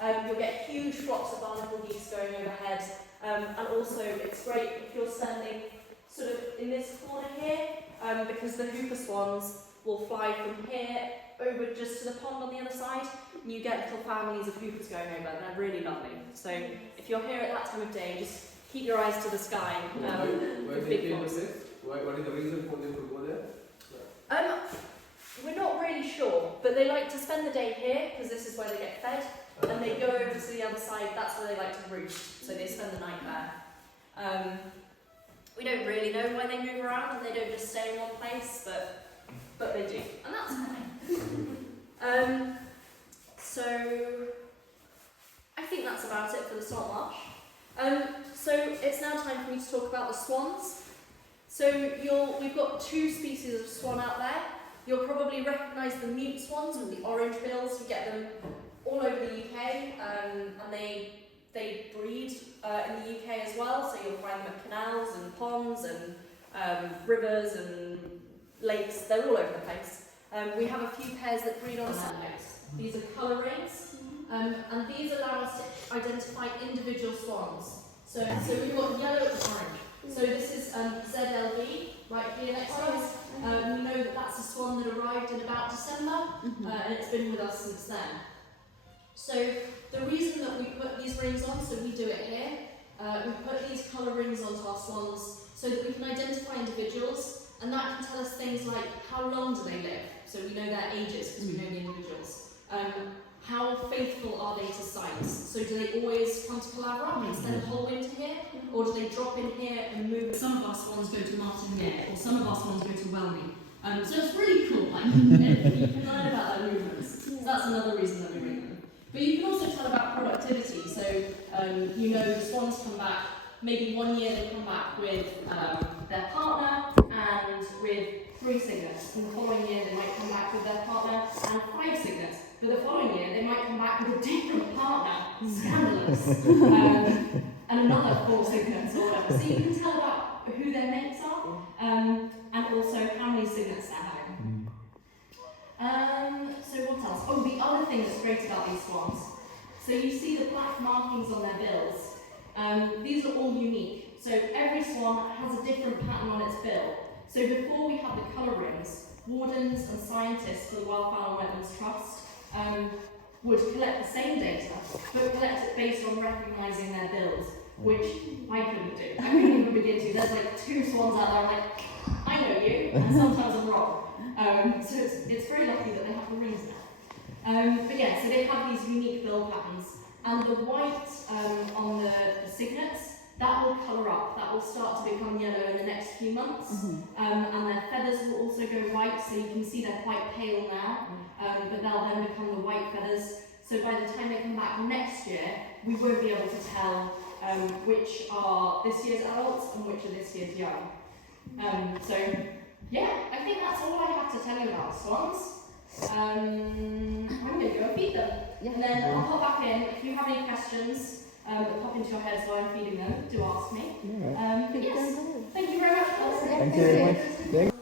You'll get huge flocks of barnacle geese going overhead, and also it's great if you're standing sort of in this corner here, because the hooper swans will fly from here over just to the pond on the other side, and you get little families of hoopers going over, and they're really lovely. So if you're here at that time of day, just keep your eyes to the sky. Why big flocks. What is the reason for them to go there? We're not really sure, but they like to spend the day here because this is where they get fed, and they go over to the other side. That's where they like to roost, so they spend the night there. We don't really know why they move around, and they don't just stay in one place, but they do, and that's fine. So I think that's about it for the salt marsh. So it's now time for me to talk about the swans. So we've got two species of swan out there. You'll probably recognise the mute swans with the orange bills. You get them all over the UK, and they breed in the UK as well. So you'll find them at canals and ponds and rivers and lakes. They're all over the place. We have a few pairs that breed on sundays. These are colour rings, and these allow us to identify individual swans. So we've got yellow and orange. So this is ZLV right here next to us. We know that that's a swan that arrived in about December, and it's been with us since then. So the reason that we put these rings on, so we do it here, we put these colour rings onto our swans so that we can identify individuals, and that can tell us things like how long do they live, so we know their ages because we know the individuals. How faithful are they to sites? So do they always come to Caerlaverock and spend the whole winter here? Or do they drop in here and move? Some of our swans go to Martinmere, or some of our swans go to Welby. So it's really cool, like, you can learn about their movements. So that's another reason that we bring them. But you can also tell about productivity. So you know the swans come back, maybe 1 year they come back with their partner and with 3 cygnets. And the following year they might come back with their partner and 5 cygnets. But the following year, they might come back with a different partner, scandalous, and another 4 cygnets or whatever. So you can tell about who their mates are, and also how many cygnets they're having. So what else? Oh, the other thing that's great about these swans. So you see the black markings on their bills. These are all unique. So every swan has a different pattern on its bill. So before we had the colour rings, wardens and scientists for the Wildfowl and Wetlands Trust would collect the same data, but collect it based on recognising their bills, which I couldn't do. I couldn't even begin to. There's like 2 swans out there, I'm like, I know you, and sometimes I'm wrong. So it's very lucky that they have the rings now. But yeah, so they have these unique bill patterns, and the white on the cygnets, that will colour up, that will start to become yellow in the next few months, and their feathers will also go white, so you can see they're quite pale now, but they'll then become the white feathers. So by the time they come back next year, we won't be able to tell which are this year's adults and which are this year's young. So yeah, I think that's all I have to tell you about swans. I'm going to go and feed them, and then I'll pop back in. If you have any questions that pop into your heads while I'm feeding them, do ask me. But yes, thank you very much. Thank you very much.